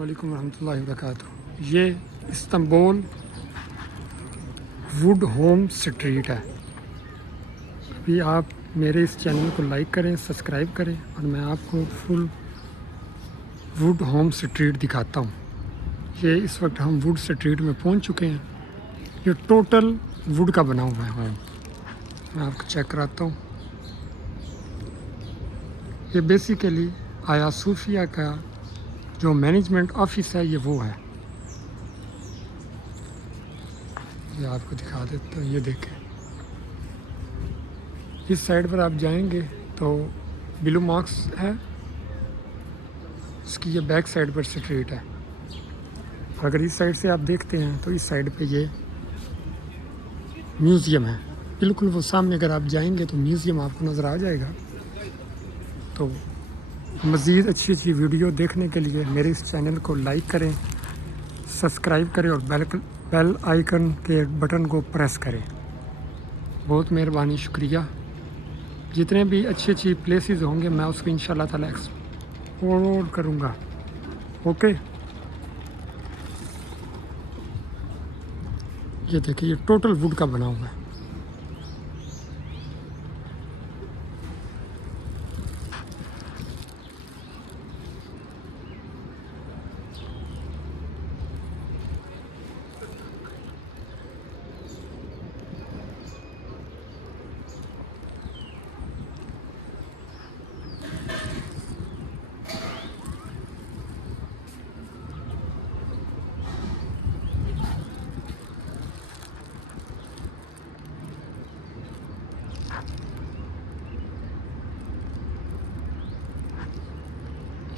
वालेकुम रहमतुल्लाहि वबरकातुहू। ये इस्तांबुल वुड होम स्ट्रीट है। अभी आप मेरे इस चैनल को लाइक करें, सब्सक्राइब करें और मैं आपको फुल वुड होम स्ट्रीट दिखाता हूँ। ये इस वक्त हम वुड स्ट्रीट में पहुँच चुके हैं। ये टोटल वुड का बना हुआ है होम। मैं आपको चेक कराता हूँ। ये बेसिकली आया सूफिया का जो मैनेजमेंट ऑफिस है, ये वो है। ये आपको दिखा देता हूँ। ये देखें, इस साइड पर आप जाएंगे तो ब्लू मार्क्स है, इसकी ये बैक साइड पर स्ट्रीट है। अगर इस साइड से आप देखते हैं तो इस साइड पे ये म्यूज़ियम है। बिल्कुल वो सामने अगर आप जाएंगे तो म्यूज़ियम आपको नज़र आ जाएगा। तो मज़ीद अच्छी अच्छी वीडियो देखने के लिए मेरे इस चैनल को लाइक करें, सब्सक्राइब करें और बेल आइकन के बटन को प्रेस करें। बहुत मेहरबानी, शुक्रिया। जितने भी अच्छी अच्छी प्लेसेस होंगे मैं उसको इंशाल्लाह ताला एक्सप्लोर करूँगा। ओके, ये देखिए, ये टोटल वुड का बना हुआ है।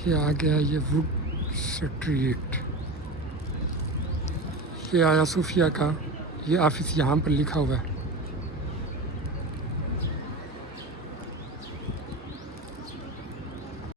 ये आ गया ये वुड स्ट्रीट। ये आया सूफिया का, ये ऑफिस यहाँ पर लिखा हुआ है।